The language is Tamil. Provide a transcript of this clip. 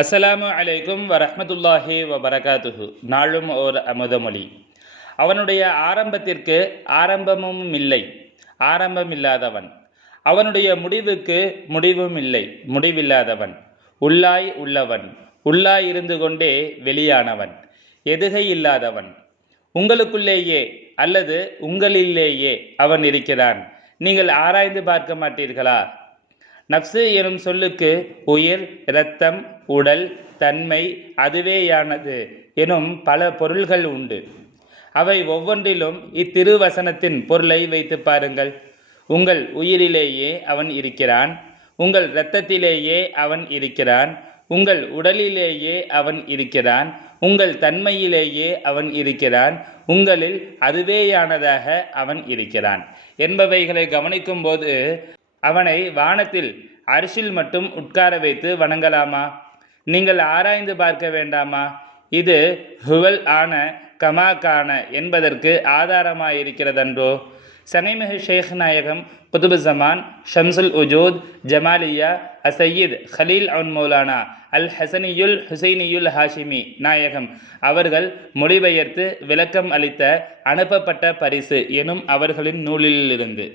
அஸ்ஸலாமு அலைக்கும் வரஹ்மத்துல்லாஹி வபரகாத்துஹு. நாளும் ஓர் அமுதமொழி அவனுடைய ஆரம்பத்திற்கு ஆரம்பமும் இல்லை ஆரம்பமில்லாதவன். அவனுடைய முடிவுக்கு முடிவும் இல்லை முடிவில்லாதவன். உள்ளாய் உள்ளவன் உள்ளாய் இருந்து கொண்டே வெளியானவன் எதுகை இல்லாதவன். உங்களுக்குள்ளேயே அல்லது உங்களிலேயே அவன் இருக்கிறான். நீங்கள் ஆராய்ந்து பார்க்க மாட்டீர்களா? நப்சு எனும் சொல்லுக்கு உயிர் இரத்தம் உடல் தன்மை அதுவேயானது எனும் பல பொருள்கள் உண்டு. அவை ஒவ்வொன்றிலும் இத்திருவசனத்தின் பொருளை வைத்து பாருங்கள். உங்கள் உயிரிலேயே அவன் இருக்கிறான். உங்கள் இரத்தத்திலேயே அவன் இருக்கிறான். உங்கள் உடலிலேயே அவன் இருக்கிறான். உங்கள் தன்மையிலேயே அவன் இருக்கிறான். உங்களில் அதுவேயானதாக அவன் இருக்கிறான். என்பவைகளை கவனிக்கும்போது அவனை வானத்தில் அரிசில் மட்டும் உட்கார வைத்து வணங்கலாமா? நீங்கள் ஆராய்ந்து பார்க்க வேண்டாமா? இது ஹுவல் ஆன கமா கான என்பதற்கு ஆதாரமாயிருக்கிறதன்றோ? சனைமிகு ஷேக் நாயகம் குதுபு ஜமான் ஷம்சுல் உஜூத் ஜமாலியா அசையீத் ஹலீல் அவுன் மௌலானா அல் ஹசனியுல் ஹுசைனியுல் ஹாஷிமி நாயகம். அவர்கள் மொழிபெயர்த்து விளக்கம் அளித்த அனுப்பப்பட்ட பரிசு எனும் அவர்களின் நூலிலிருந்து.